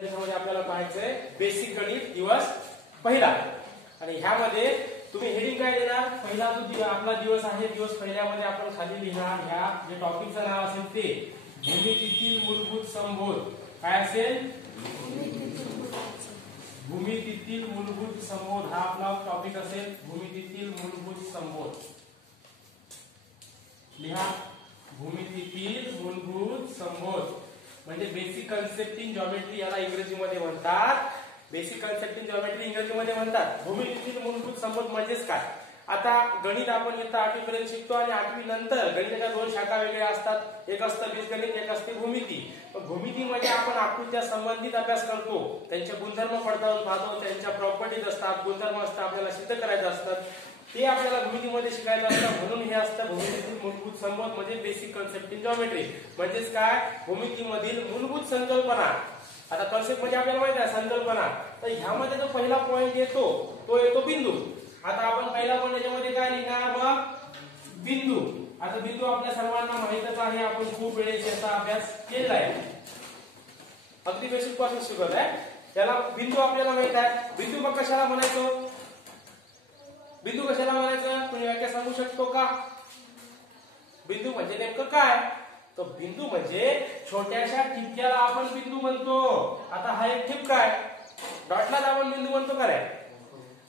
त्याच्यामध्ये आपल्याला पाहायचंय बेसिक गणित दिवस पहिला. आणि ह्यामध्ये तुम्ही हेडिंग काय देणार? पहिला जो आपला दिवस आहे, दिवस पहिल्यामध्ये आपण खाली लिहिणार ह्या जे टॉपिकचं नाव असेल ते भूमितीतील मूलभूत संबोध. काय असेल? भूमितीतील मूलभूत संबोध. हा आपला टॉपिक असेल, भूमितीतील मूलभूत संबोध. लिहा भूमितीतील मूलभूत संबोध म्हणजे बेसिक कन्सेप्ट इन जॉमेट्री याला इंग्रजीमध्ये म्हणतात. बेसिक कन्सेप्ट इन जॉमेट्री इंग्रजीमध्ये म्हणतात. भूमितीतील मूलभूत संबोध म्हणजेच काय? आता गणित आपण इयत्ता 8वी पर्यंत शिकतो आणि 8वी नंतर गणिताच्या दोन शाखा वेगळ्या असतात. एक असतं बीजगणित, एक असते भूमिती. भूमितीमध्ये आपण आकृत्या संबंधित अभ्यास करतो, त्यांचे गुणधर्म पडताळून पाहतो, त्यांच्या प्रॉपर्टीज असतात, गुणधर्म असतात, आपल्याला सिद्ध करायचे असतात, ते आपल्याला भूमितीमध्ये शिकायचं असतं. म्हणून हे असतं भूमितीतील मूलभूत संबोध म्हणजे बेसिक कन्सेप्ट इन जॉमेट्री. म्हणजेच काय? भूमितीमधील मूलभूत संकल्पना. आता कन्सेप्ट म्हणजे आपल्याला माहिती आहे संकल्पना. तर ह्यामध्ये जो पहिला पॉइंट येतो तो येतो बिंदू. आता आपण पहिला पॉइंट याच्यामध्ये काय लिहिणार? मग बिंदू. आता बिंदू आपल्या सर्वांना माहितच आहे, आपण खूप वेळेस याचा अभ्यास केलेला आहे, अगदी बेसिक पासून शिकवत आहे. त्याला बिंदू आपल्याला माहित आहे. बिंदू मग कशाला म्हणायचो? बिंदू कशाला म्हणायचं? तुम्ही व्याख्या सांगू शकतो का? बिंदू म्हणजे नेमकं काय? तर बिंदू म्हणजे छोट्याशा ठिपक्याला आपण बिंदू म्हणतो. आता हा एक ठिपका आहे, डॉटलाच आपण बिंदू म्हणतो का रे?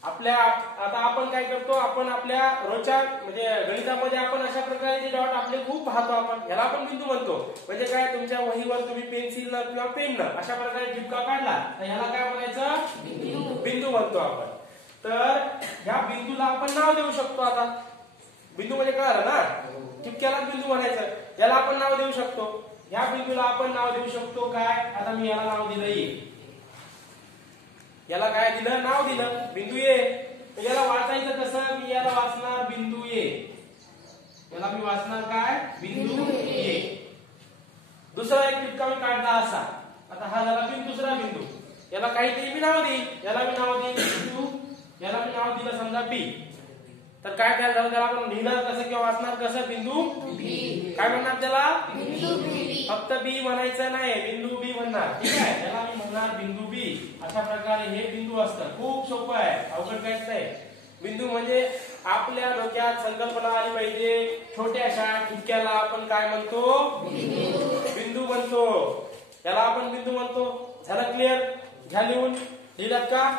आता आपण काय करतो? आपण आपल्या रोजच्या म्हणजे गणितामध्ये आपण अशा प्रकारे डॉट आपले खूप पाहतो, आपण याला आपण बिंदू म्हणतो. म्हणजे काय? तुमच्या वहीवर तुम्ही पेन्सिलनं किंवा पेननं अशा प्रकारे ठिपका काढला तर याला काय म्हणायचं? बिंदू म्हणतो आपण. तर ह्या बिंदूला आपण नाव देऊ शकतो. आता बिंदू म्हणजे कळालं ना? ठिपक्याला बिंदू म्हणायचं. याला आपण नाव देऊ शकतो. ह्या बिंदूला आपण नाव देऊ शकतो काय? आता मी याला नाव दिलं ए. याला काय दिलं? नाव दिलं बिंदू ए. तर याला वाचायचं कसं? मी याला वाचणार बिंदू ए. याला मी वाचणार काय? बिंदू ए. दुसरा एक ठिपका मी काढला असा. आता हा झाला दुसरा बिंदू. याला काहीतरी मी नाव देईन. याला मी नाव देईन बिंदू. याला मी नाव दिलं समजा बी. तर काय काय झालं? त्याला आपण लिहिणार कसं किंवा वाचणार कसं? बिंदू बी. काय म्हणणार त्याला? बिंदू बी. फक्त बी म्हणायचं नाही, बिंदू बी म्हणणार. ठीक आहे? त्याला मी म्हणणार बिंदू बी. अशा प्रकारे हे बिंदू असतं. खूप सोपं आहे, अवघड काहीच नाही. बिंदू म्हणजे आपल्या डोक्यात संकल्पना आली पाहिजे. छोट्याशा ठिपक्याला आपण काय म्हणतो? बिंदू म्हणतो. याला आपण बिंदू म्हणतो. झालं क्लिअर? घ्या लिहून. लिहिलात का?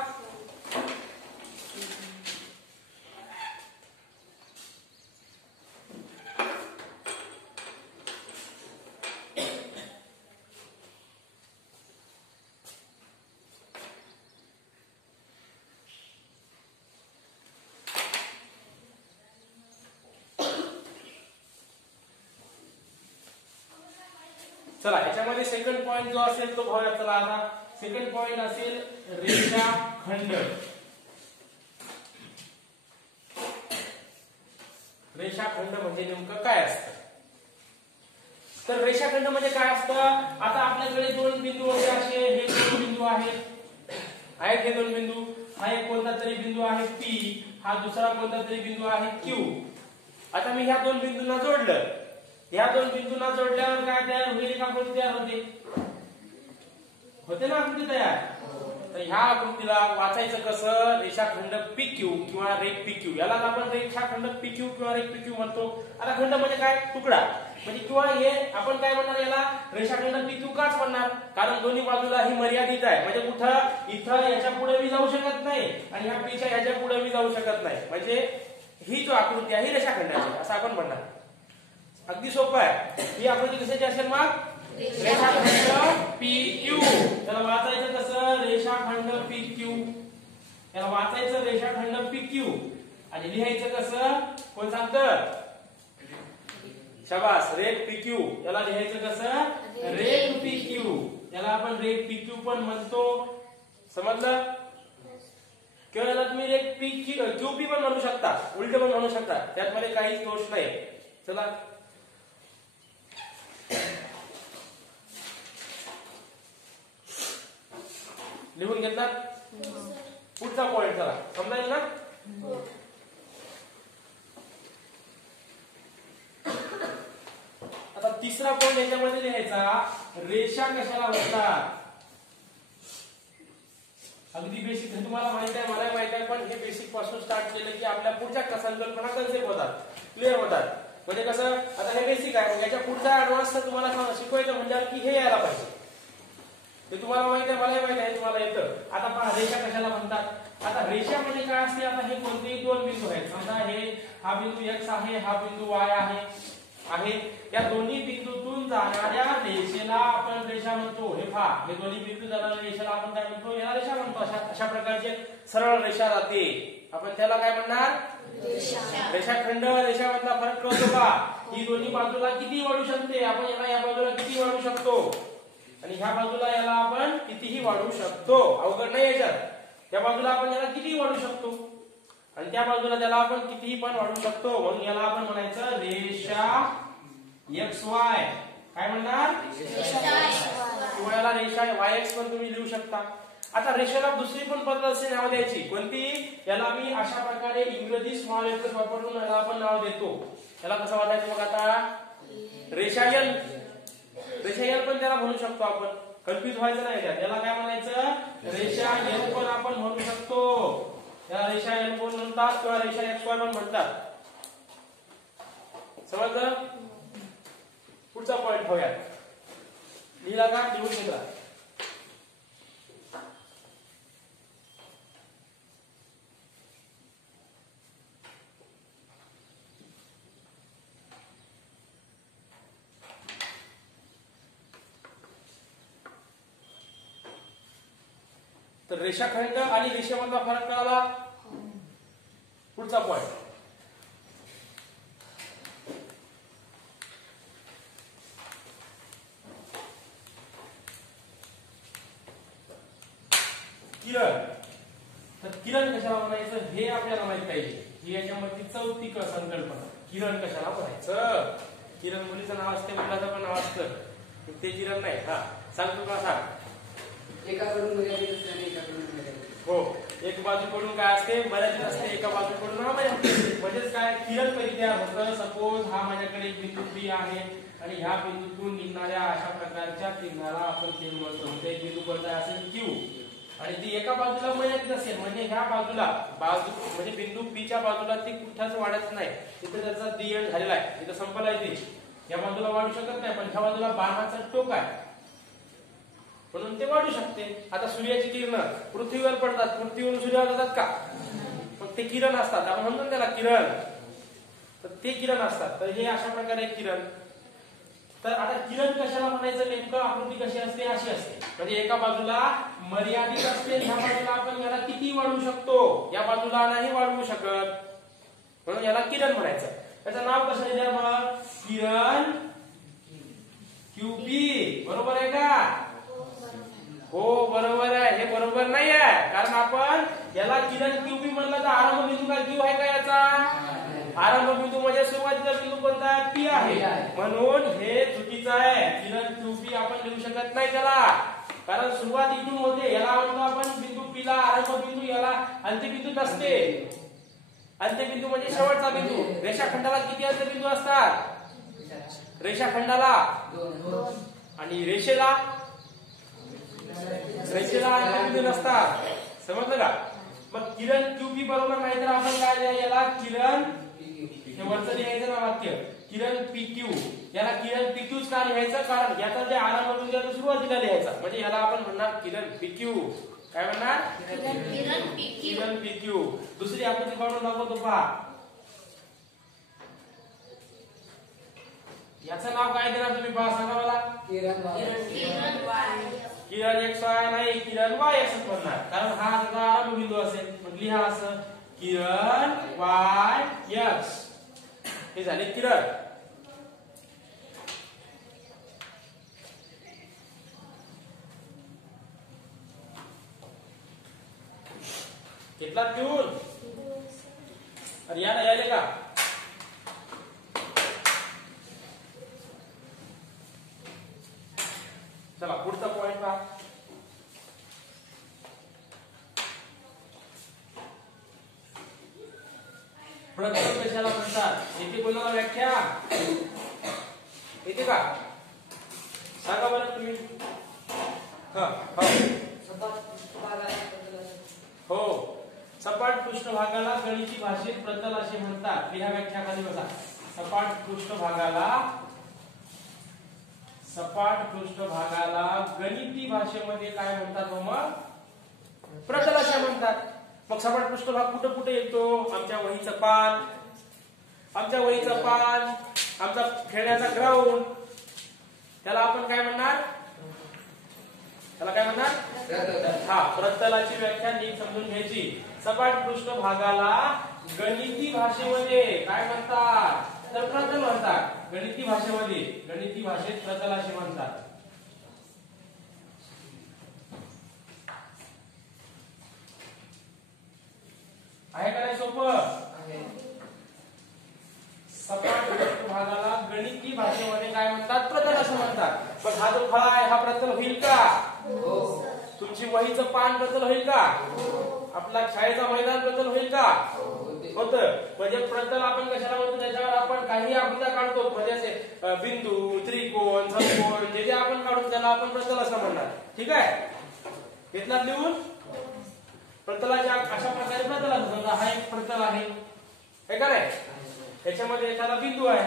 चला याच्यामध्ये सेकंड पॉइंट जो असेल तो बघूया. चला आता सेकंड पॉइंट असेल रेषाखंड. रेषाखंड म्हणजे नेमकं काय असतं? तर रेषाखंड म्हणजे काय असतं? आता आपल्याकडे दोन बिंदू होते असे. हे दोन बिंदू आहेत हे दोन बिंदू. हा एक कोणता तरी बिंदू आहे पी, हा दुसरा कोणता तरी बिंदू आहे क्यू. आता मी ह्या दोन बिंदूंना जोडलं. या दोन बिंदूंना जोडल्यावर काय तयार होईल? का आकृती तयार होते ना आकृती तयार. तर ह्या आकृतीला वाचायचं कसं? रेषाखंड पी क्यू किंवा रेख पी क्यू. याला आपण रेषाखंड पी क्यू किंवा रेख पी क्यू म्हणतो. आता खंड म्हणजे काय? तुकडा. म्हणजे किंवा हे आपण काय म्हणणार? याला रेषाखंड पी क्यू काच म्हणणार? कारण दोन्ही बाजूला ही मर्यादित आहे. म्हणजे कुठं? इथं याच्या पुढे मी जाऊ शकत नाही आणि ह्या पीच्या याच्या पुढे मी जाऊ शकत नाही. म्हणजे ही जो आकृती आहे ही रेषाखंडाची असं आपण म्हणणार. अगदी सोपं आहे. ही आकृती कशाची असेल मग? रेषाखंड पी क्यू. त्याला वाचायचं कसं? रेषाखंड पी क्यू. याला वाचायचं रेषाखंड पी क्यू आणि लिहायचं कसं? कोण सांगतं? शाबास, रेख पी क्यू. याला लिहायचं कसं? रेख पी क्यू. याला आपण रेख पी क्यू पण म्हणतो. समजलं? किंवा याला तुम्ही रेख पी क्यू पी पण म्हणू शकता, उलट पण म्हणू शकता. त्यात मध्ये काहीच दोष नाही. चला लिहून घेतलात? पुढचा पॉइंट चला समजायला ना? आता तिसरा पॉइंट याच्यामध्ये लिहायचा रेषा कशाला म्हणतात. अगदी बेसिक हे तुम्हाला माहिती आहे, मला माहिती आहे, पण हे बेसिक पासून स्टार्ट केलं की आपल्या पुढच्या संकल्पना कन्सेप्ट होतात, क्लिअर होतात. म्हणजे कसं आता हे बेसिक आहे, मग याच्या पुढचा ऍडव्हान्स तुम्हाला शिकवायचं म्हणजे की हे यायला पाहिजे. ते तुम्हाला माहिती आहे, मलाही माहिती आहे, तुम्हाला येतं. आता पहा रेषा कशाला म्हणतात. आता रेषा म्हणजे काय असते, आता हे कोणतेही दोन बिंदू आहेत, समजा हे हा बिंदू x आहे, हा बिंदू y आहे. या दोन्ही बिंदूतून जाणाऱ्या रेषेला आपण रेषा म्हणतो. हे पहा, हे दोन्ही बिंदू जाणाऱ्या रेषेला आपण काय म्हणतो, याला रेषा म्हणतो. अशा प्रकारची सरळ रेषा जाते, आपण त्याला काय म्हणणार, रेषाखंड. रेषामधला फरक कळतो का, ही दोन्ही बाजूला किती वाढू शकते, आपण याला या बाजूला किती वाढू शकतो आणि ह्या बाजूला याला आपण कितीही वाढवू शकतो. अवघड नाही याच्यात. त्या बाजूला आपण याला किती वाढवू शकतो आणि त्या बाजूला त्याला आपण कितीही पण वाढवू शकतो. म्हणून याला आपण म्हणायचं रेषा XY. काय म्हणणार, किंवा याला रेषा YX पण तुम्ही लिहू शकता. आता रेषेला दुसरी पण पद्धत असे नाव द्यायची. कोणती, याला मी अशा प्रकारे इंग्रजी स्मॉल लेटर्स वापरून याला आपण नाव देतो. याला कसं वाटायचं मग आता, रेषा L. रेषा L पण त्याला म्हणू शकतो आपण, कन्फ्युज व्हायचं नाही त्यात. याला काय म्हणायचं, रेषा L पण आपण म्हणू शकतो. याला रेषा L पण म्हणतात किंवा रेषा XY पण म्हणतात. समजलं. पुढचा पॉइंट होऊया, लिहिला का, लिहून घेतला. तर रेषाखंड आणि रेषेमधला फरक कळाला. पुढचा पॉइंट, किरण. तर किरण कशाला म्हणायचं हे आपल्याला माहित पाहिजे. ही याच्यामध्ये चौथी संकल्पना. किरण कशाला म्हणायचं. किरण मुलीचं नाव असते, मुलाचं पण नाव असतं, ते किरण नाही. हा सांगतो का, सांग. एकाकडून मर्यादित असते आणि एकाकडून मर्यादित. हो, एक बाजूकडून काय असते, मर्यादित असते, एका बाजूकडून अमर्यादित असते. म्हणजेच काय, किरण कधी तयार होतं, सपोज हा माझ्याकडे एक बिंदू P आहे आणि ह्या बिंदूतून निघणाऱ्या अशा प्रकारच्या किरणाला आपण किरण म्हणतो. ते बिंदू कोणता असेल, Q, आणि ती एका बाजूला मर्यादित असेल. म्हणजे ह्या बाजूला म्हणजे बिंदू P च्या बाजूला ती कुठंच वाढत नाही, तिथे त्याचा दी एंड झालेला आहे, तिथे संपला आहे. ती या बाजूला वाढू शकत नाही, पण ह्या बाजूला बाणाचं टोक आहे म्हणून ते वाढू शकते. आता सूर्याची किरण पृथ्वीवर पडतात, पृथ्वीवरून सूर्यावर जातात का, मग ते किरण असतात, आपण म्हणतो त्याला किरण. तर ते किरण असतात. तर हे अशा प्रकारे किरण. तर आता किरण कशाला म्हणायचं, नेमकं आकृती कशी असते, अशी असते. म्हणजे एका बाजूला मर्यादित असते, ह्या बाजूला आपण याला किती वाढवू शकतो, या बाजूला नाही वाढवू शकत, म्हणून याला किरण म्हणायचं. त्याचं नाव कसं दिलं मग, किरण QP. बरोबर आहे का, हो बरोबर आहे. हे बरोबर नाही आहे, कारण आपण याला किरण QP म्हणलं तर आरंभ बिंदू काय Q आहे का, याचा आरंभ बिंदू म्हणजे सुरुवातीचा बिंदू कोणता आहे, P आहे. म्हणून हे चुकीचं आहे. किरण QP आपण लिहू शकत नाही त्याला, कारण सुरुवात इथून होते. याला म्हणतो आपण बिंदू P ला आरंभ बिंदू, याला अंत्यबिंदू नसते. अंत्यबिंदू म्हणजे शेवटचा बिंदू. रेषाखंडाला किती अंत्यबिंदू असतात, रेषाखंडाला आणि रेषेला अंत्यबिंदू नसतात. समजलं का. मग किरण QP बरोबर नाही तर आपण काय लिहायचं, याला किरण, हे वरचं लिहायचं ना वाक्य, किरण PQ. याला किरण PQच का लिहायचं, कारण याचा जे आरंभ बिंदू आहे तो सुरुवातीला लिहायचा. म्हणजे याला आपण म्हणणार किरण PQ. काय म्हणणार, किरण PQ. दुसरी आकृती काढून दाखवतो पहा. याचं नाव काय देणार तुम्ही, पहा सांगा मला. किरण XY नाही, किरण YX म्हणणार, कारण हा त्याचा आरंभ बिंदू असेल. मग लिहा असं, किरण YX. हे झाले किरण. કેટલા ટ્યુન હરિયાણા यायले का चला पुढचा पॉइंट पहा प्रथम कशाला म्हणतात येथे कोणाला व्याख्या येते का सांगा बरं तुम्ही हां हां पृष्ठभागाला गणिती भाषेत प्रतल असे म्हणतात. लिहा व्याख्या खाली बघा. सपाट पृष्ठभागाला गणिती भाषेमध्ये काय म्हणतात मग? प्रतल असे म्हणतात. मग सपाट पृष्ठभाग कुठं कुठे येतो? आमच्या वहीचं पान, आमचा खेळण्याचा ग्राउंड, त्याला आपण काय म्हणणार? हा, प्रतलाची व्याख्या नीट समजून घ्यायची. सपाट पृष्ठभागाला गणिती भाषेमध्ये काय म्हणतात? तर प्रतल म्हणतात. गणिती भाषेत प्रतल असे म्हणतात. आहे का नाही सोपं? सपाट पृष्ठभागाला गणिती भाषेमध्ये काय म्हणतात? प्रतल असं म्हणतात. पण हा जो फळा आहे हा प्रतल होईल का? तुमची वहीचं पान प्रतल होईल का? आपला शाळेचा मैदान प्रतल होईल का? होत. म्हणजे प्रतल आपण कशाला म्हणतो? त्याच्यावर आपण काही आकृत्या काढतो, म्हणजे असे बिंदू, त्रिकोण, समकोण जे आपण काढतो त्याला आपण प्रतल असं म्हणणार. ठीक आहे? घेतला लिहून? प्रतलाच्या अशा प्रकारे प्रतल असतो. समजा हा एक प्रतल आहे, हे का नाही? त्याच्यामध्ये एखादा बिंदू आहे,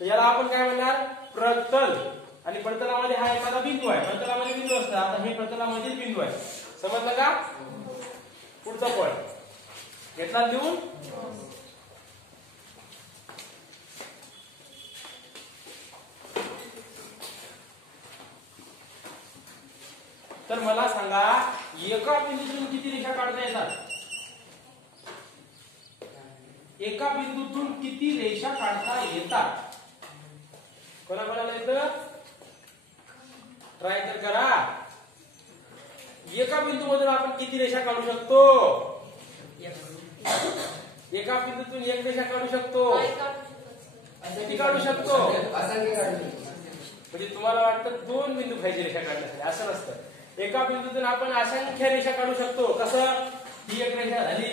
तर याला आपण काय म्हणणार? प्रतल. आणि प्रतलामध्ये हा एखादा बिंदू आहे, प्रतलामध्ये बिंदू असतात. आता हे प्रतलामधील बिंदू आहे. समजलं का? पुढचा पॉइंट घेतला लिहून? तर मला सांगा, एका बिंदूतून किती रेषा काढता येतात? एका बिंदूतून किती रेषा काढता येतात? कोणाकोणाला येतं? ट्राय तर करा. एका बिंदूमधून आपण किती रेषा काढू शकतो? एका बिंदूतून एक रेषा काढू शकतो. किती काढू शकतो? म्हणजे तुम्हाला वाटतं 2 बिंदू पाहिजे रेषा काढण्यासाठी, असं नसतं. एका बिंदूतून आपण असंख्य रेषा काढू शकतो. कसं? ही एक रेषा झाली,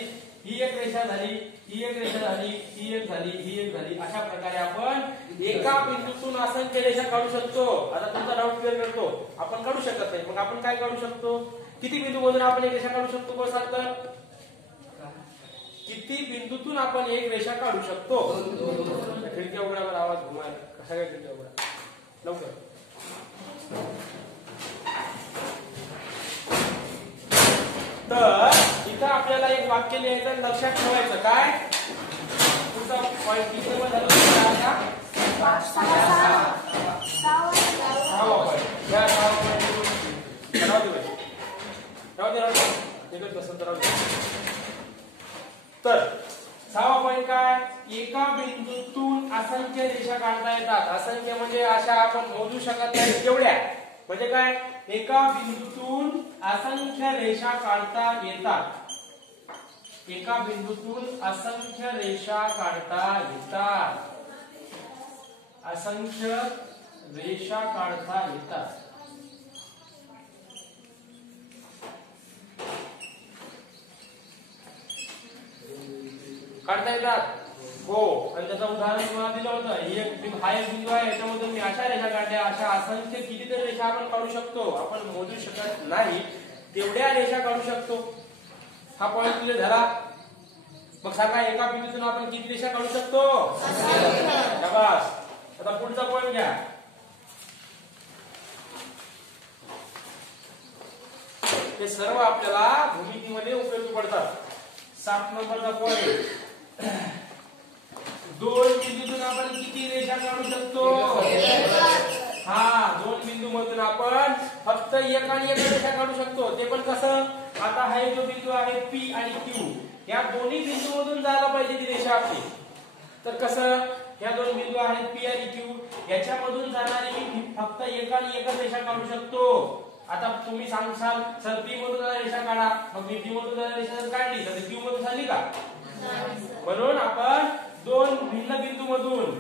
ही एक रेषा झाली, ही एक रेषा झाली, ही एक झाली, ही एक झाली. अशा प्रकारे आपण एका बिंदूतून असंख्य रेषा काढू शकतो. आता तुमचा डाऊट क्लिअर करतो. आपण काढू शकत नाही, मग आपण काय काढू शकतो? किती बिंदूमधून आपण एक रेषा काढू शकतो? कोण सांगतं? किती बिंदूतून आपण एक रेषा काढू शकतो? खिडक्या उघड्यावर आवाज घुमाय. सगळ्या खिडक्या उघडा लवकर. तर इथं आपल्याला एक वाक्य लिहायचं, लक्षात ठेवायचं. काय? पुढचा पॉइंट किती झाला? तर 6वा पॉइंट काय? एका बिंदूतून असंख्य रेषा काढता येतात. असंख्य म्हणजे अशा आपण मोजू शकत नाही तेवढ्या. म्हणजे काय? एका बिंदूतून असंख्य रेषा काढता येतात. एका बिंदूतून असंख्य रेषा काढता येतात. असंख्य रेषा काढता येतात. काढता येतात? हो. आणि त्याचं उदाहरण तुम्हाला दिलं होतं. हा एक बिंदू आहे, याच्यामधून मी अशा रेषा काढल्या. अशा असंख्य कितीतरी रेषा आपण काढू शकतो. आपण मोजू शकत नाही तेवढ्या रेषा काढू शकतो. हा पॉइंट तुझे धरा. मग सांगा, एका बिंदूतून आपण किती रेषा काढू शकतो? शाबास. आता पुढचा पॉइंट घ्या. हे सर्व आपल्याला भूमितीमध्ये उपयोगी पडतात. 7 नंबरचा पॉइंट. 2 बिंदूतून आपण किती रेषा काढू शकतो? हा, 2 बिंदू मधून आपण फक्त एक आणि एक रेषा काढू शकतो. ते पण कसं? आता हा जो बिंदू आहे P आणि Q, या दोन्ही बिंदू मधून जायला पाहिजे ती रेषा आपली. तर कसं? ह्या 2 बिंदू आहेत P आणि Q, याच्यामधून जाणारी मी फक्त एक आणि एकच रेषा काढू शकतो. आता तुम्ही सांगशाल, सर P मधून रेषा काढा. मग मी P मधून रेषा जर काढली तर Q मधून झाली का? म्हणून आपण 2 भिन्न बिंदू मधून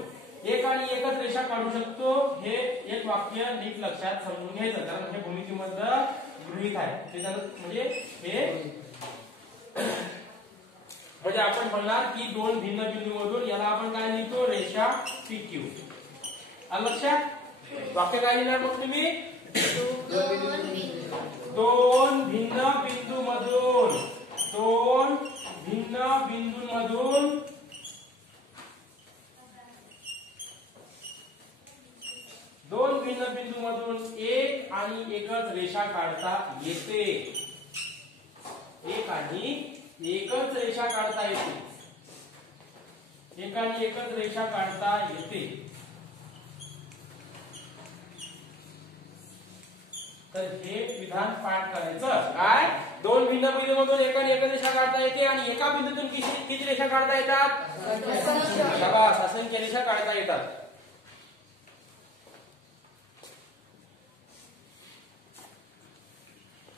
एक आणि एकच रेषा काढू शकतो. हे एक वाक्य नीट लक्षात समजून घ्यायचं, कारण हे भूमितीमधलं गृहीत आहे. म्हणजे आपण म्हणणार की 2 भिन्न बिंदू मधून याला आपण काय लिहितो? रेषा PQ. लक्षात? वाक्य काय लिहिणार मग तुम्ही? दोन भिन्न बिंदूमधून एक आणि एकच रेषा काढता येते. एक आणि एकच रेषा काढता येते. तर हे विधान पाठ करायचं. काय? दोन भिन्न बिंदूमधून एक आणि एकच रेषा काढता येते आणि एका बिंदूतून किती रेषा काढता येतात? शाबास, असंख्य रेषा काढता येतात.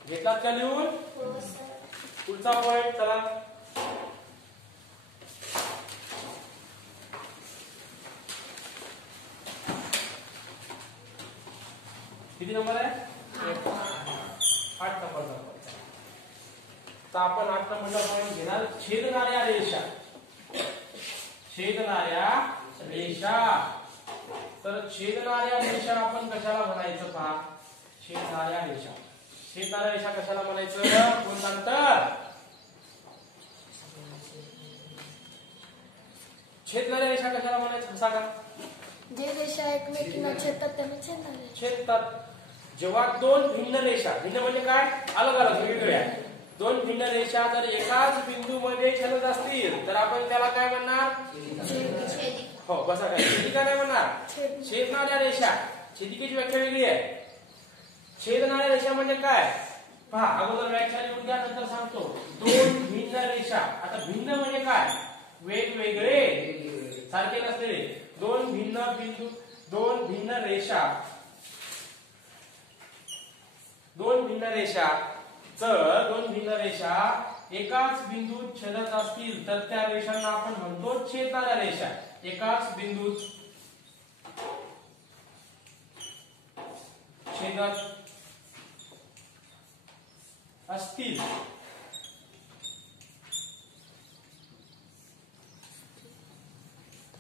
घेतलात का लिहून? पुढचा पॉइंट चला. किती नंबर आहे? 8 नंबरचा पॉइंट. तर आपण 8 नंबरचा पॉइंट घेणार. छेदणाऱ्या रेषा. तर छेदणाऱ्या रेषा आपण कशाला म्हणायचं पहा. छेदणाऱ्या रेषा कशाला म्हणायचं? कोण सांगतं? छेदणाऱ्या रेषा कशाला म्हणायचं सांगा. जे रेषा एकमेकींना छेदतात त्यांना छेदतात. जेव्हा दोन भिन्न रेषा, भिन्न म्हणजे काय? अलग अलग, वेगवेगळ्या. दोन भिन्न रेषा जर एकाच बिंदूमध्ये छेदत असतील तर आपण त्याला काय म्हणणार? हो, बसा. काय छेदिका नाही म्हणणार, छेदणाऱ्या रेषा. छेदिकेची व्याख्या वेगळी आहे. छेदणाऱ्या रेषा म्हणजे काय पहा. अगोदर व्याख्या लिहून घ्या, नंतर सांगतो. दोन भिन्न रेषा. आता भिन्न म्हणजे काय? वेगवेगळे, सारखे नसलेले. दोन भिन्न बिंदू, दोन भिन्न रेषा एकाच बिंदूत छेदत असतील तर त्या रेषांना आपण म्हणतो छेदणाऱ्या रेषा. एकाच बिंदूत छेदत असतील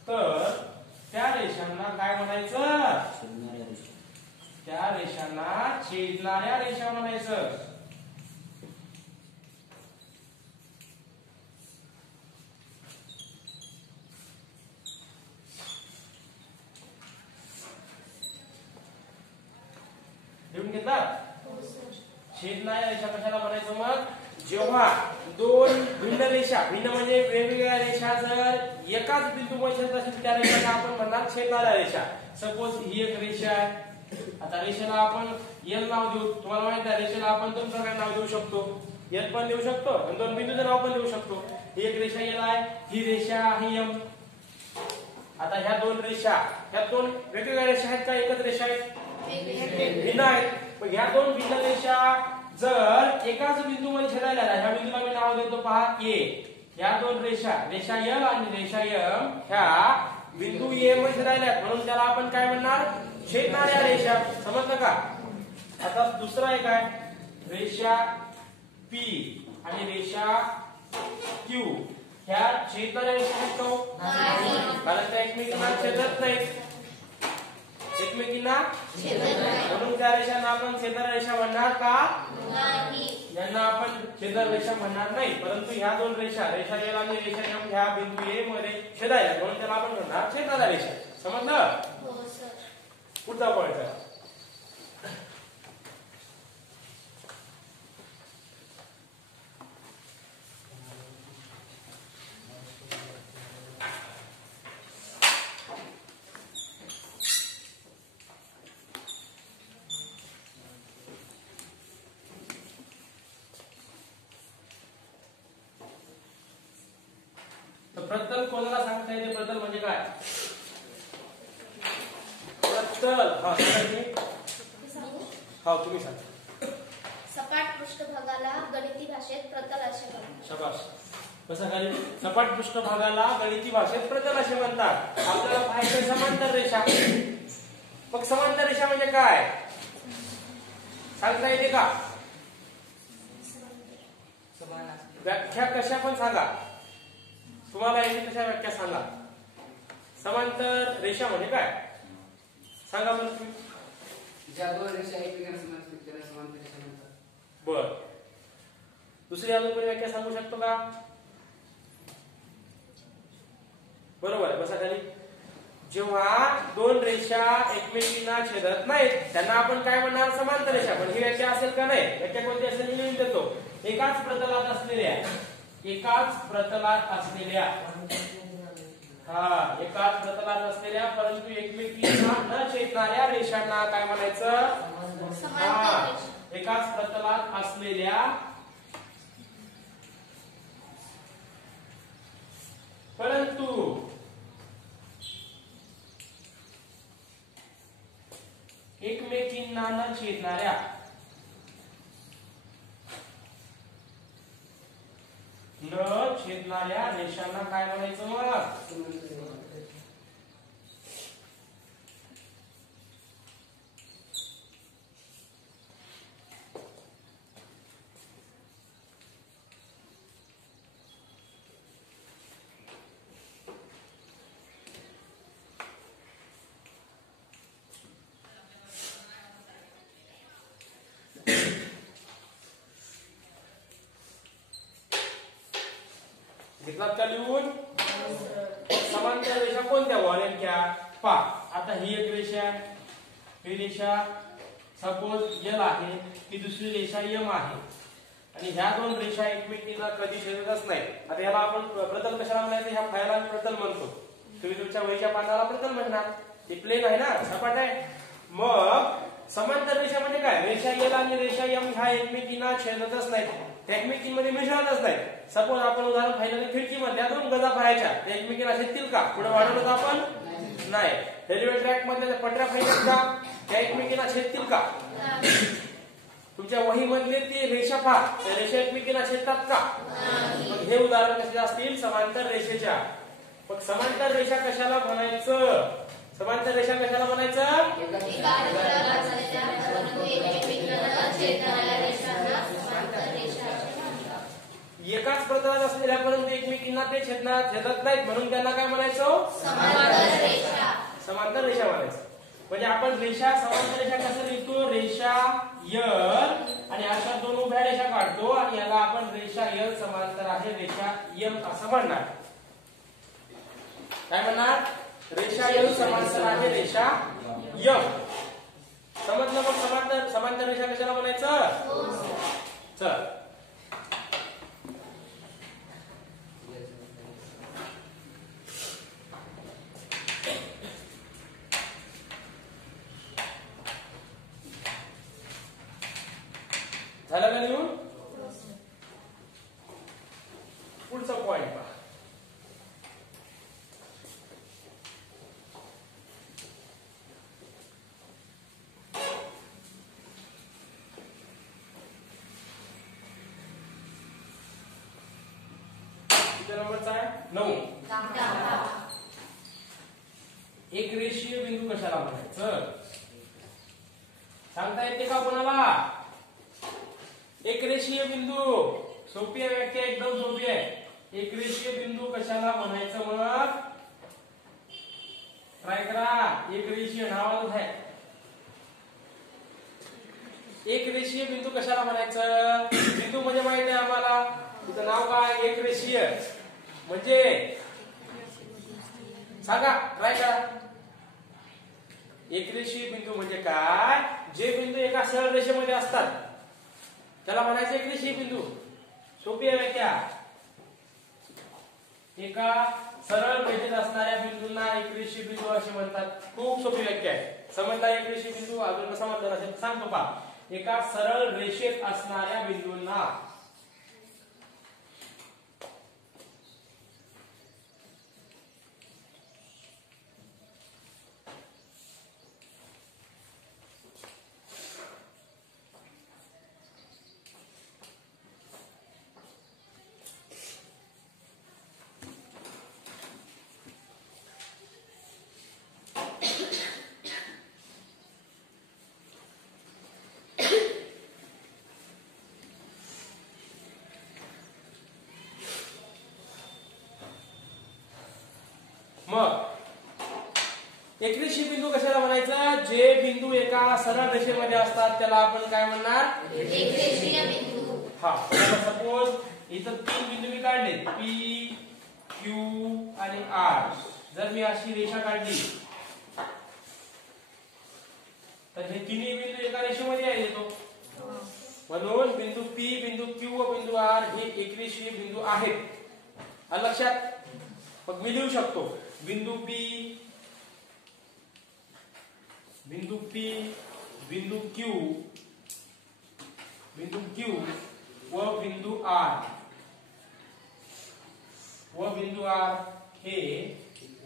तर त्या रेषांना काय म्हणायचं? त्या रेषांना छेदणाऱ्या रेषा म्हणायचं. लिहून घेतात? छेदणाऱ्या रेषा कशाला म्हणायचं मग? जेव्हा दोन भिन्न रेषा, भिन्न म्हणजे वेगवेगळ्या रेषा जर एकाच बिंदूमध्ये छेदत असतील त्या रेषांना आपण म्हणणार छेदणाऱ्या रेषा. सपोज ही एक रेषा आहे. आता रेषेला आपण एल नाव देऊ. तुम्हाला माहिती आहे रेषेला आपण दोन प्रकारे नाव देऊ शकतो. एल पण देऊ शकतो आणि दोन बिंदूचं नाव पण देऊ शकतो. ही एक रेषा एल आहे, ही रेषा आहे एम. आता ह्या दोन रेषा, ह्या दोन वेगवेगळ्या रेषा आहेत का एकच रेषा आहेत? भिन्न आहेत. पण ह्या दोन भिन्न रेषा जर एकाच बिंदूमध्ये छेदायला, ह्या बिंदूला मी नाव देतो पहा ए. ह्या दोन रेषा एल आणि रेषा एम ह्या बिंदू ए मध्ये छेदायला, म्हणून त्याला आपण काय म्हणणार? छेदणाऱ्या रेषा. समजलं का? आता दुसरा एक आहे रेषा पी आणि रेषा क्यू. ह्या छेदणाऱ्या रेषा आहेत का? कारण त्या एकमेकींना छेदत नाहीत. म्हणून त्या रेषांना आपण छेदणाऱ्या रेषा म्हणणार का? यांना आपण छेदणाऱ्या रेषा म्हणणार नाही. परंतु ह्या दोन रेषा एल आणि रेषा एम ह्या बिंदू ए मध्ये छेदायला, म्हणून त्याला आपण म्हणणार छेदणाऱ्या रेषा. समजलं? पुढचा पॉइंट आहे. प्रतल कोणाला सांगता येते? प्रतल म्हणजे काय? प्रतल हा तुम्ही सांगा. सपाट पृष्ठभागाला गणिती भाषेत प्रतल असे म्हणतात. शाबास. कसं काय? सपाट पृष्ठभागाला गणिती भाषेत प्रतल असे म्हणतात. आपल्याला पाहायचं समांतर रेषा. मग समांतर रेषा म्हणजे काय सांगता येते का? व्याख्या कशा पण सांगा. तुम्हाला याची कशा व्याख्या सांगा. समांतर रेषा म्हणजे काय सांगा बरं तुम्ही. ज्या दोन रेषा एकमेकांना समान असतील त्याला समांतर रेषा म्हणतात. बर, दुसरी अजून कोणी व्याख्या सांगू शकतो का? बरोबर आहे, बसा खाली. जेव्हा दोन रेषा एकमेकींना छेदत नाहीत त्यांना आपण काय म्हणणार? समांतर रेषा. पण ही व्याख्या असेल का? नाही. व्याख्या कोणती असेल? मी लिहून देतो. एकाच प्रतलात असलेल्या एकाच प्रतलात असलेल्या परंतु एकमेकींना न छेदणाऱ्या रेषांना काय म्हणायचं? समांतर रेषा. एकाच प्रतलात असलेल्या परंतु एकमेकींना न छेदणाऱ्या रेषांना काय म्हणायचं? मग घेतलात का लिहून? समांतर रेषा कोणत्या? नेमक्या पहा. आता ही एक रेषा आहे, ही रेषा सपोज एल आहे, ही दुसरी रेषा एम आहे आणि ह्या दोन रेषा एकमेकींना कधी छेदतच नाही. आता ह्याला आपण प्रतल कशाला म्हणायचं? ह्या फायला प्रतल म्हणतो. तुम्ही तुमच्या वहीच्या पानाला प्रतल म्हणणार. ते प्लेन आहे ना, सपाट आहे. मग समांतर रेषा म्हणजे काय? रेषा एल आणि रेषा एम ह्या एकमेकींना छेदतच नाहीत, त्या एकमेकींमध्ये मिसळतच नाही. सपोज आपण उदाहरण पाहिलं, खिडकीमधल्या दोन गजा पाहायच्या, त्या एकमेकींना छेदतील का? पुढे वाढवलं आपण नाही. रेल्वे ट्रॅक मधल्या पटऱ्या पाहिजेत का? त्या एकमेकींना छेदतील का? तुमच्या वही मधले ते रेषा पहा, त्या रेषा एकमेकींना छेदतात का? मग हे उदाहरण कसे असतील? समांतर रेषेच्या. मग समांतर रेषा कशाला म्हणायचं? समांतर रेषा कशाला म्हणायचं? एकाच प्रतलात असलेल्या परंतु एकमेकींना ते छेदत नाहीत म्हणून त्यांना काय म्हणायचं? समांतर रेषा म्हणायचं. म्हणजे आपण रेषा समांतर रेषा कसं लिहितो? रेषा यल आणि अशा दोन उभ्या रेषा काढतो आणि याला आपण रेषा यल समांतर आहे रेषा एम असं म्हणणार. काय म्हणणार? रेषा यल समांतर आहे रेषा एम. समजलं? मग समांतर रेषा कशाला म्हणायचं? चल, झालं का लिहून? पुढचा पॉइंट पहा. किती नंबरचा आहे? 9. एक रेषीय बिंदू कशाला म्हणायचं? सांगता येते का कोणाला? एक रेषीय बिंदू सोपी आहे, व्याख्या एकदम सोपी आहे. एक रेषीय बिंदू कशाला म्हणायचं? मग ट्राय करा. एक रेषीय नावाच आहे. एक रेषीय बिंदू कशाला म्हणायचं? बिंदू म्हणजे माहिती आहे आम्हाला, तुझं नाव काय? एक रेषीय म्हणजे सांगा, ट्राय करा. एक रेषीय बिंदू म्हणजे काय? जे बिंदू एका सरळ रेषेमध्ये असतात त्याला म्हणायचं एक रेषीय बिंदू. सोपी आहे व्याख्या. एका सरळ रेषेत असणाऱ्या बिंदूंना एक रेषीय बिंदू असे म्हणतात. खूप सोपी व्याख्या आहे. समजला? एक रेषीय बिंदू अजून समजलं नसेल सांगतो पहा. एका सरळ रेषेत असणाऱ्या बिंदूंना मग एकरेषीय बिंदू कशाला म्हणायचं? जे बिंदू एका सरळ रेषेमध्ये असतात त्याला आपण काय म्हणणार? एकरेषीय बिंदू. हा, सपोज इथं 3 बिंदू मी काढले P, Q आणि R. जर मी अशी रेषा काढली तर हे तिन्ही बिंदू एका रेषेमध्ये येतो. म्हणून बिंदू P, बिंदू Q व बिंदू R हे एकरेषीय बिंदू आहेत. आलं लक्षात? मग मी लिहू शकतो बिंदू P, बिंदू Q व बिंदू R हे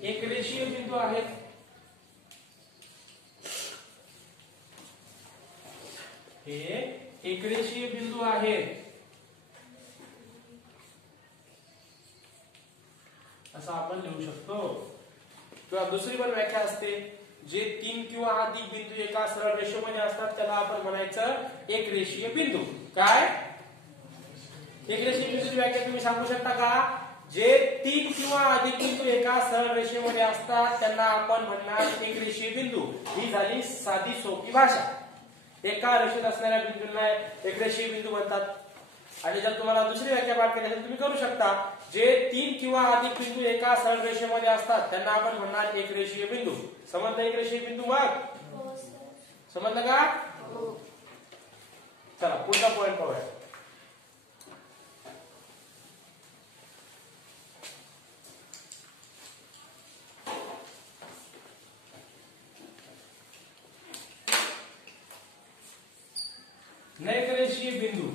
एकरेषीय बिंदू आहेत. हे एकरेषीय बिंदू आहेत असं आपण लिहू शकतो. किंवा दुसरी पण व्याख्या असते, जे 3 किंवा अधिक बिंदू एका सरळ रेषेमध्ये असतात त्याला आपण म्हणायचं एकरेषीय बिंदू. काय एकरेषीय बिंदूची व्याख्या तुम्ही सांगू शकता का? जे 3 किंवा अधिक बिंदू एका सरळ रेषेमध्ये असतात त्यांना आपण म्हणणार एकरेषीय बिंदू. ही झाली साधी सोपी भाषा. एका रेषेत असणाऱ्या बिंदूंना एकरेषीय बिंदू म्हणतात. आणि जर तुम्हाला दुसरी व्याख्या पाठ करायची असेल तुम्ही करू शकता, जे 3 किंवा अधिक बिंदू एका सरळ रेषेमध्ये असतात त्यांना आपण म्हणणार एकरेषीय बिंदू. समजलं एकरेषीय बिंदू? मग समजलं का? चला पुढचा पॉइंट पाहूया. नैकरेषीय बिंदू.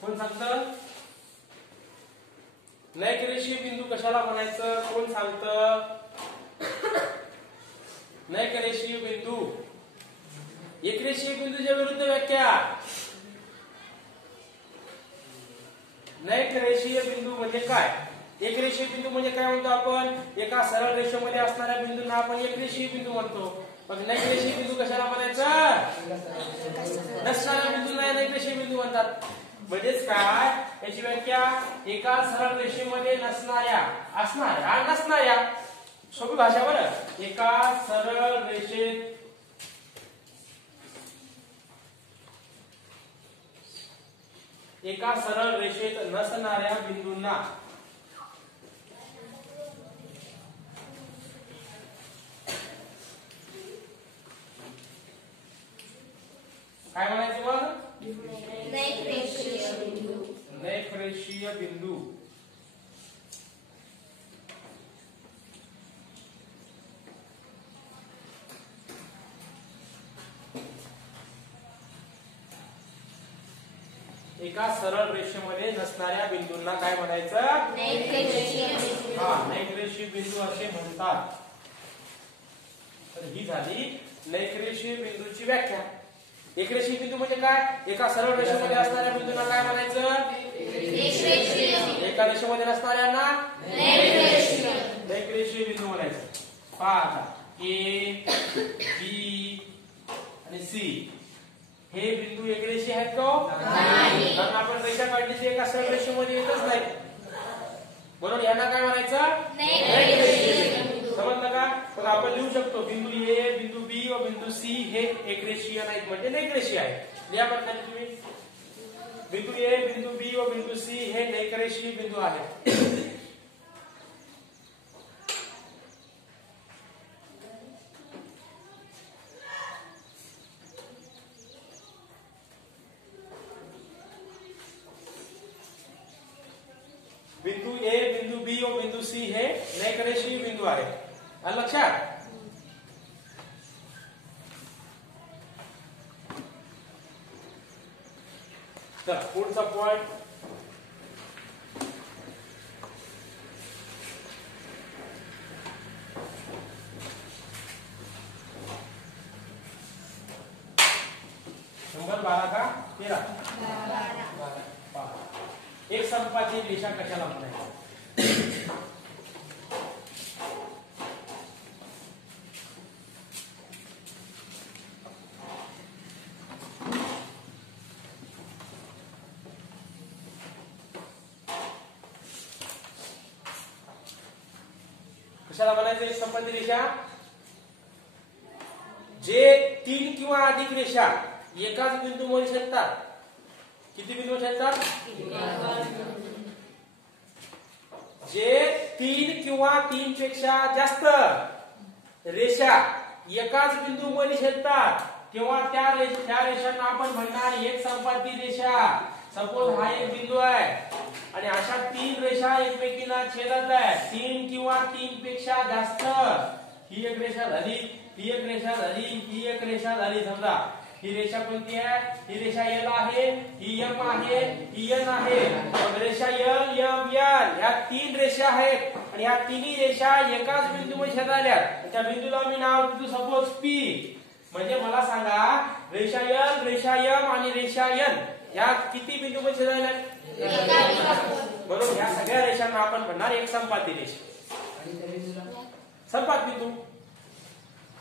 कोण सांगतं? नैकरेषीय बिंदू कशाला म्हणायचं? कोण सांगतं? नैकरेषीय बिंदू एकरेषीय बिंदूच्या विरुद्ध व्याख्या. नैकरेषीय बिंदू म्हणजे काय? एकरेषीय बिंदू म्हणजे काय म्हणतो आपण? एका सरळ रेषेमध्ये असणाऱ्या बिंदूंना आपण एकरेषीय बिंदू म्हणतो. मग नैकरेषीय बिंदू कशाला म्हणायचं? नसणाऱ्या बिंदूंना नैकरेषीय बिंदू म्हणतात. म्हणजेच काय याची व्याख्या? एका सरळ रेषेमध्ये नसणाऱ्या सोपी भाषा बरं. एका सरळ रेषेत नसणाऱ्या बिंदूंना काय म्हणायचं? मग नैकरेषीय बिंदू. नैकरेषीय बिंदू. एका सरळ रेषेमध्ये नसणाऱ्या बिंदूंना काय म्हणायचं? नैकरेषीय बिंदू. हा, नैकरेषीय बिंदू असे म्हणतात. तर ही झाली नैकरेषीय बिंदूची व्याख्या. एकरेषीय बिंदू म्हणजे काय? एका सरळ रेषेमध्ये असणाऱ्या बिंदूंना काय म्हणायचं? एकरेषीय बिंदू. एका रेषेमध्ये नसणाऱ्यांना नैकरेषीय बिंदू म्हणायचं. पहा आता A, B आणि C हे बिंदू एकरेषीय आहेत का? कारण आपण रेषा काढली ती एका सरळ रेषेमध्ये येतच नाही. म्हणून यांना काय म्हणायचं? नैकरेषीय बिंदू. समजलं का? मग आपण लिहू शकतो बिंदू A, बिंदू B व बिंदू C हे एकरेषीय नाहीत म्हणजे नैकरेषीय आहेत. या प्रकारे तुम्ही बिंदू A, बिंदू B व बिंदू C हे नैकरेषीय बिंदू आहेत. बिंदू A, बिंदू B व बिंदू C हे नैकरेषीय बिंदू आहेत. आलं लक्षात? तर पुढचा पॉइंट नंबर 12 का 13? एक संपाची रेषा कशाला म्हणायचं? कशाला म्हणायचं एक संपाती रेषा? जे 3 किंवा अधिक रेषा एकाच बिंदूवर छेदतात. किती बिंदू छेदतात? जे 3 किंवा 3 पेक्षा जास्त रेषा एकाच बिंदूवर छेदतात तेव्हा त्या रेषांना आपण म्हणणार एक संपाती रेषा. सपोज हा एक बिंदू आहे आणि अशा 3 रेषा एकमेकींना छेदत आहेत. 3 किंवा 3 पेक्षा जास्त. ही एक रेषा झाली, ही एक रेषा झाली, ही एक रेषा झाली. समजा ही रेषा कोणती आहे? ही रेषा एल आहे, ही एम आहे, ही एन आहे. मग रेषा एल एम एन ह्या 3 रेषा आहेत आणि ह्या तिन्ही रेषा एकाच बिंदूवर छेदाल्या. त्या बिंदूला मी नाव देतो सपोज पी. म्हणजे मला सांगा रेषा एल, रेषा एम आणि रेषा एन ह्या किती बिंदूवर छेदाल्या? म्हणून ह्या सगळ्या रेषांना आपण म्हणणार एक संपाती रेषा. आणि त्या बिंदूला संपात बिंदू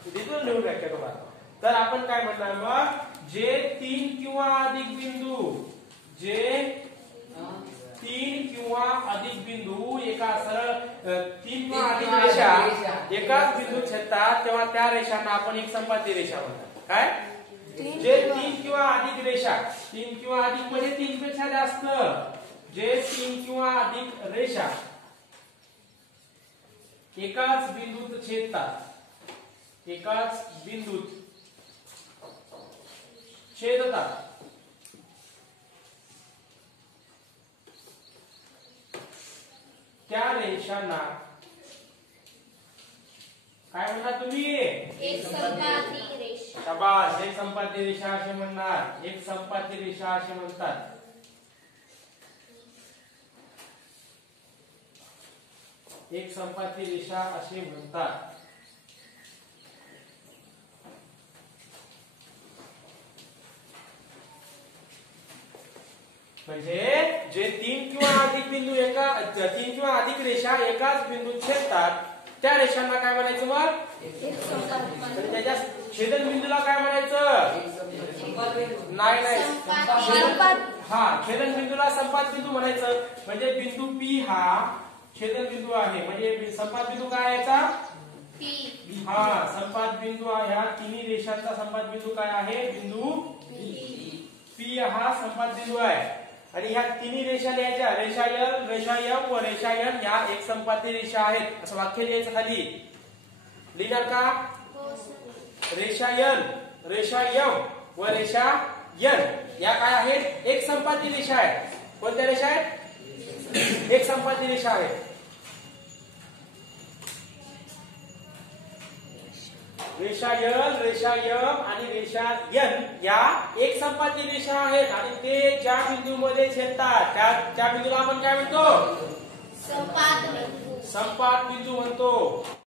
तिथून लिहून व्याख्या करा. तर आपण काय म्हणणार मग? जे 3 किंवा अधिक बिंदू, जे 3 किंवा अधिक बिंदू एका सरळ 3 किंवा अधिक रेषा एकाच बिंदू छेदतात तेव्हा त्या रेषांना आपण एक संपाती रेषा म्हणतात. काय? जे 3 किंवा अधिक रेषा, 3 किंवा अधिक म्हणजे 3 पेक्षा जास्त, जे 3 किंवा अधिक रेषा एकाच बिंदूत छेदतात, एकाच बिंदूत छेदतात, त्या रेषांना काय म्हणणार तुम्ही? एक संपाती रेषा. शाबास, एक संपाती रेषा असे म्हणणार. एक संपाती रेषा असे म्हणतात. एक संपाती रेषा असे म्हणतात. म्हणजे जे 3 किंवा अधिक बिंदू 3 किंवा अधिक रेषा एकाच बिंदूत छेदतात त्या रेषांना काय म्हणायचं मग? एक संपाती. म्हणजे त्याच्या छेदन बिंदूला काय म्हणायचं? नाही नाही, हा छेदन बिंदूला संपात बिंदू म्हणायचं. म्हणजे बिंदू पी हा छेदन बिंदू आहे. म्हणजे संपात बिंदू काय याचा? पी. हा संपात बिंदू आहे. ह्या तिन्ही रेषांचा संपात बिंदू काय आहे? बिंदू पी हा संपात बिंदू आहे. आणि ह्या तिन्ही रेषा लिहायच्या, रेषा एल, रेषा एम व रेषा एन या एक संपाती रेषा आहेत असं वाक्य लिहायचं खाली. लिहिणार का? रेषा एल, रेषा एम व रेषा एन या काय आहेत? एक संपाती रेषा आहेत. कोणत्या रेषा आहेत? एक संपाती रेषा आहेत. रेषा एल, रेषा एम आणि रेषा एन या एक संपाती रेषा आहेत आणि ते ज्या बिंदूमध्ये छेदतात त्या बिंदूला आपण काय म्हणतो? संपात बिंदू. संपात बिंदू म्हणतो.